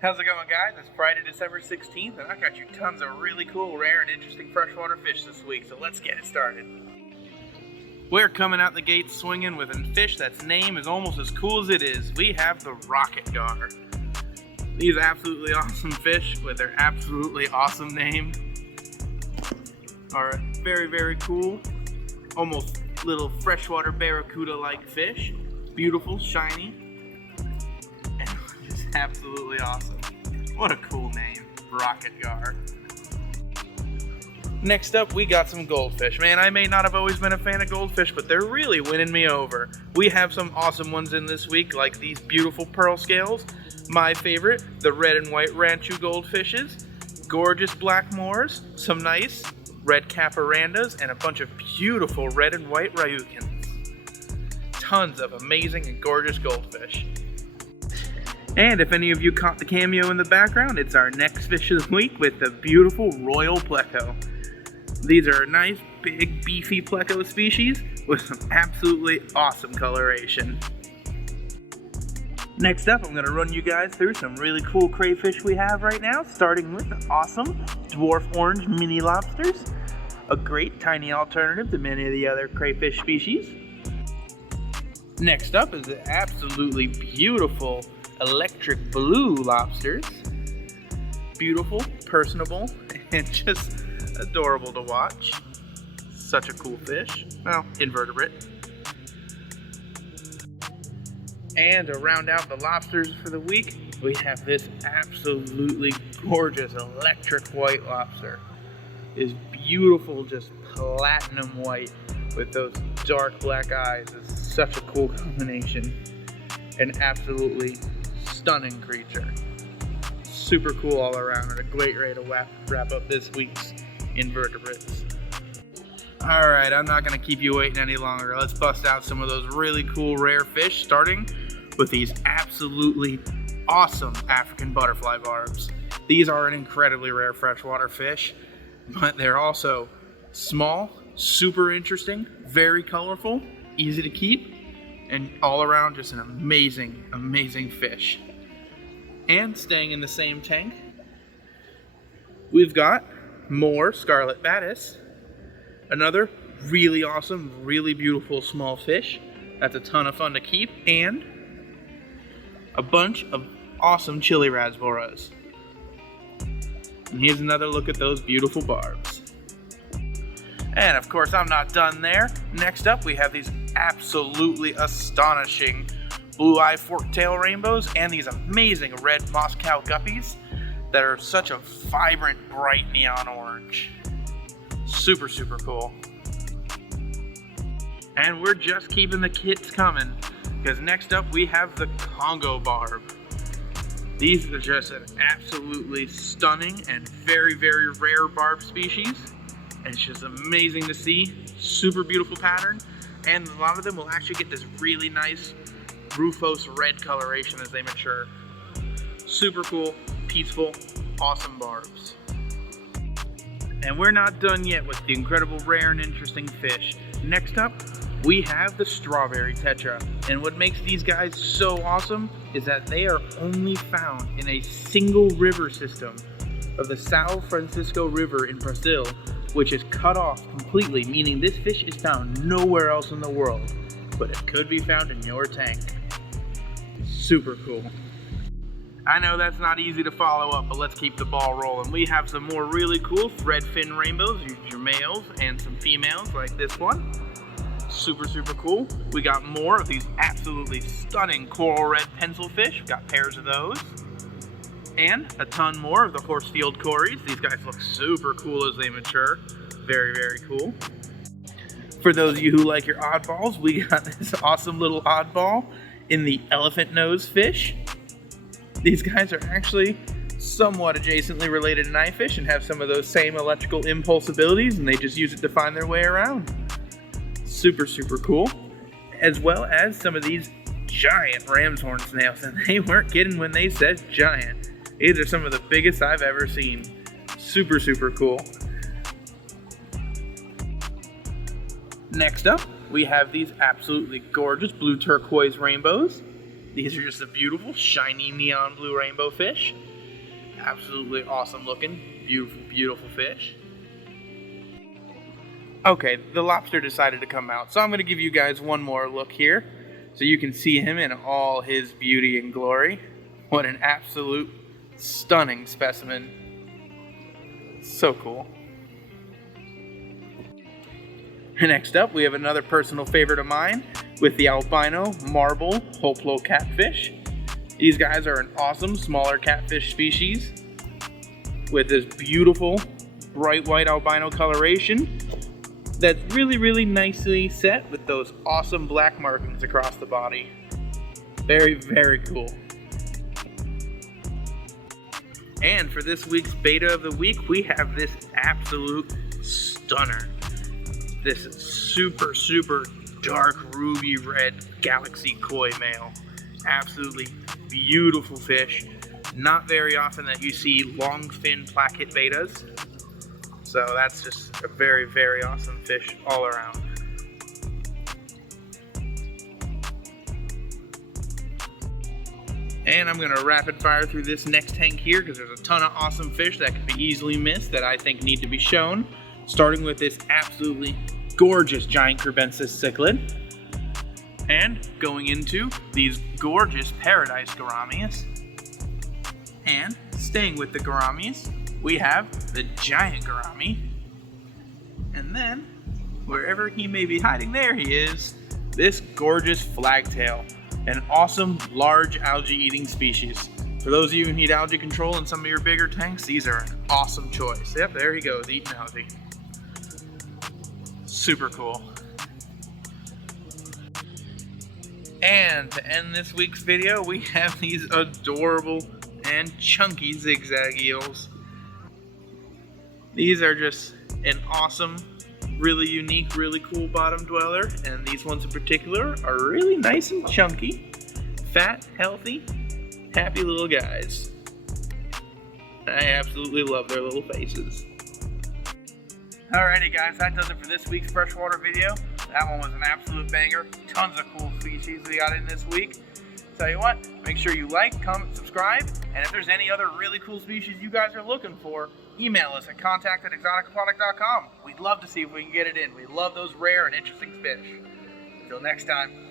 How's it going, guys? It's Friday, December 16th, and I got you tons of really cool, rare, and interesting freshwater fish this week, so let's get it started. We're coming out the gate swinging with a fish that's name is almost as cool as it is. We have the rocket gar. These absolutely awesome fish with their absolutely awesome name are very, very cool, almost little freshwater barracuda-like fish. Beautiful, shiny, and just absolutely awesome. What a cool name, rocket gar. Next up, we got some goldfish. Man, I may not have always been a fan of goldfish, but they're really winning me over. We have some awesome ones in this week, like these beautiful pearl scales. My favorite, the red and white ranchu goldfishes, gorgeous black moors, some nice red caparandas, and a bunch of beautiful red and white ryukins. Tons of amazing and gorgeous goldfish. And if any of you caught the cameo in the background, it's our next fish of the week with the beautiful royal pleco. These are a nice, big, beefy pleco species with some absolutely awesome coloration. Next up, I'm going to run you guys through some really cool crayfish we have right now, starting with the awesome dwarf orange mini lobsters, a great tiny alternative to many of the other crayfish species. Next up is the absolutely beautiful electric blue lobsters. Beautiful, personable, and just adorable to watch. Such a cool fish. Well, invertebrate. And to round out the lobsters for the week, we have this absolutely gorgeous electric white lobster. It's beautiful, just platinum white with those dark black eyes. It's such a cool combination. An absolutely stunning creature. Super cool all around, and a great way to wrap up this week's invertebrates. Alright, I'm not going to keep you waiting any longer. Let's bust out some of those really cool rare fish, starting with these absolutely awesome African butterfly barbs. These are an incredibly rare freshwater fish, but they're also small, super interesting, very colorful, easy to keep, and all around just an amazing, amazing fish. And staying in the same tank, we've got more scarlet batis, another really awesome, really beautiful small fish that's a ton of fun to keep, and a bunch of awesome chili rasboras. And here's another look at those beautiful barbs. And of course, I'm not done there. Next up, we have these absolutely astonishing blue-eye forktail rainbows and these amazing red Moscow guppies that are such a vibrant, bright neon orange. Super, super cool. And we're just keeping the kits coming, because next up we have the Congo barb. These are just an absolutely stunning and very, very rare barb species. And it's just amazing to see. Super beautiful pattern. And a lot of them will actually get this really nice rufose red coloration as they mature. Super cool, peaceful, awesome barbs. And we're not done yet with the incredible rare and interesting fish. Next up, we have the strawberry tetra. And what makes these guys so awesome is that they are only found in a single river system of the São Francisco River in Brazil, which is cut off completely, meaning this fish is found nowhere else in the world, but it could be found in your tank. Super cool. I know that's not easy to follow up, but let's keep the ball rolling. We have some more really cool red fin rainbows, your males, and some females like this one. Super, super cool. We got more of these absolutely stunning coral red pencilfish. We've got pairs of those. And a ton more of the horsefield cories. These guys look super cool as they mature. Very, very cool. For those of you who like your oddballs, we got this awesome little oddball in the elephant nose fish. These guys are actually somewhat adjacently related to knifefish and have some of those same electrical impulse abilities, and they just use it to find their way around. Super, super cool. As well as some of these giant ram's horn snails, and they weren't kidding when they said giant. These are some of the biggest I've ever seen. Super, super cool. Next up, we have these absolutely gorgeous blue turquoise rainbows. These are just a beautiful, shiny neon blue rainbow fish. Absolutely awesome looking, beautiful, beautiful fish. Okay, the lobster decided to come out, so I'm going to give you guys one more look here so you can see him in all his beauty and glory. What an absolute stunning specimen. So cool. Next up, we have another personal favorite of mine with the albino marble hoplo catfish. These guys are an awesome smaller catfish species with this beautiful bright white albino coloration that's really, really nicely set with those awesome black markings across the body. Very, very cool. And for this week's beta of the week, we have this absolute stunner. This super, super dark ruby red galaxy koi male. Absolutely beautiful fish. Not very often that you see long fin placket betas. So that's just a very, very awesome fish all around. And I'm going to rapid fire through this next tank here because there's a ton of awesome fish that can be easily missed that I think need to be shown. Starting with this absolutely gorgeous giant Crebensis cichlid. And going into these gorgeous paradise gouramis. And staying with the gouramis, we have the giant gourami. And then, wherever he may be hiding, there he is, this gorgeous flagtail. An awesome large algae eating species. For those of you who need algae control in some of your bigger tanks, these are an awesome choice. Yep, there he goes, eating algae. Super cool. And to end this week's video, we have these adorable and chunky zigzag eels. These are just an awesome, really unique, really cool bottom dweller, and these ones in particular are really nice and chunky, fat, healthy, happy little guys. I absolutely love their little faces. Alrighty guys, that does it for this week's freshwater video. That one was an absolute banger. Tons of cool species we got in this week. Tell you what, make sure you like, comment, subscribe, and if there's any other really cool species you guys are looking for, email us at contact@exoticaquatic.com. We'd love to see if we can get it in. We love those rare and interesting fish. Until next time.